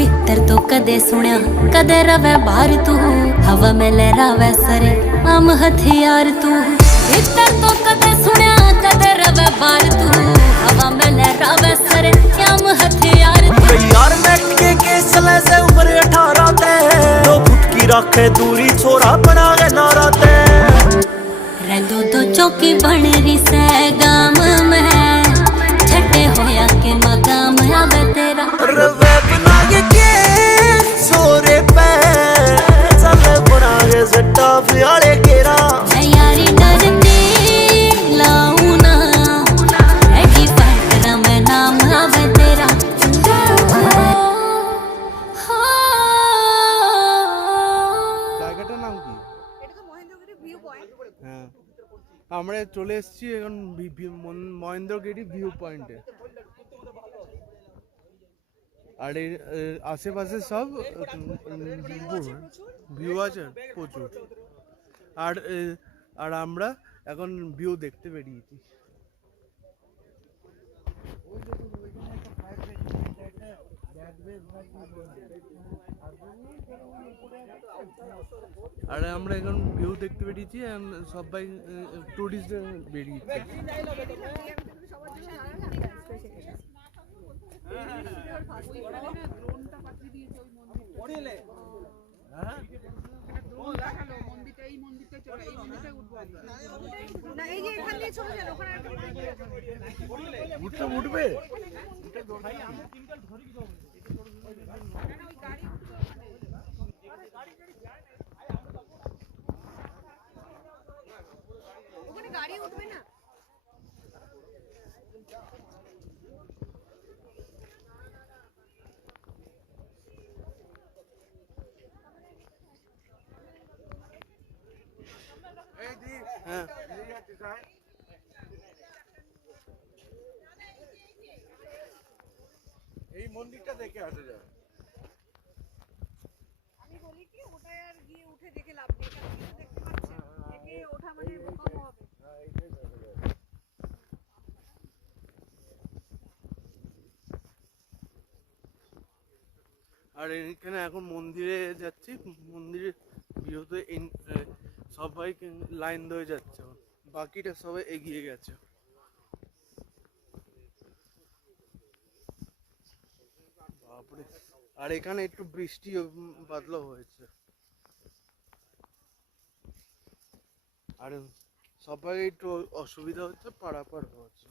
भीतर तो कदे सुनिया कदे रवे बाहर तू हवा में लहरावे सरे आम हथियार तू भीतर तो कदे सुनिया कदे रवे बाहर तू हवा में लहरावे सरे आम हथियार तू यार नेट के केसले से उम्र 18 ते 2 फुट की रखे दूरी छोरा बना के नारा ते रे दो चौकी बन रही से गाम में छटे होया के मकाम आवे तेरा रवे बना के सोरे पे चले बना के सट्टा फियाले केरा यारी डरती लाऊं ना रेडी फाइटर में नाम आवे तेरा জায়গাটার নাম কি? এটা তো মহেন্দ্রগিরি ভিউ পয়েন্ট। হ্যাঁ, আমরা চলে এসেছি এখন মহেন্দ্রগিরি ভিউ পয়েন্টে। আর এর আশেপাশে সব ভিউ আছে প্রচুর। আর আমরা এখন ভিউ দেখতে বেরিয়েছি। আর আমরা এখন ভিউ দেখতে বেরিয়েছি, সবাই টুরিস্ট বেরিয়েছে। উঠবে গাড়ি উঠবে না। হ্যাঁ, এই মন্দিরটা দেখে আসা যায়। আমি বলি কি ওটা আর গিয়ে উঠে দেখে লাভ নেই, কারণ কিছু দেখতে পাচ্ছে একে ওঠা মানে বোকামো হবে। আর এখানে এখন মন্দিরে যাচ্ছি, মন্দিরে বিহতে সবাই লাইন ধরে যাচ্ছে, বাকিটা সবাই এগিয়ে গেছে। বাপরে, আর এখানে একটু বৃষ্টি বাদলা হয়েছে, আর সবাই একটু অসুবিধা হচ্ছে পারাপার হচ্ছে।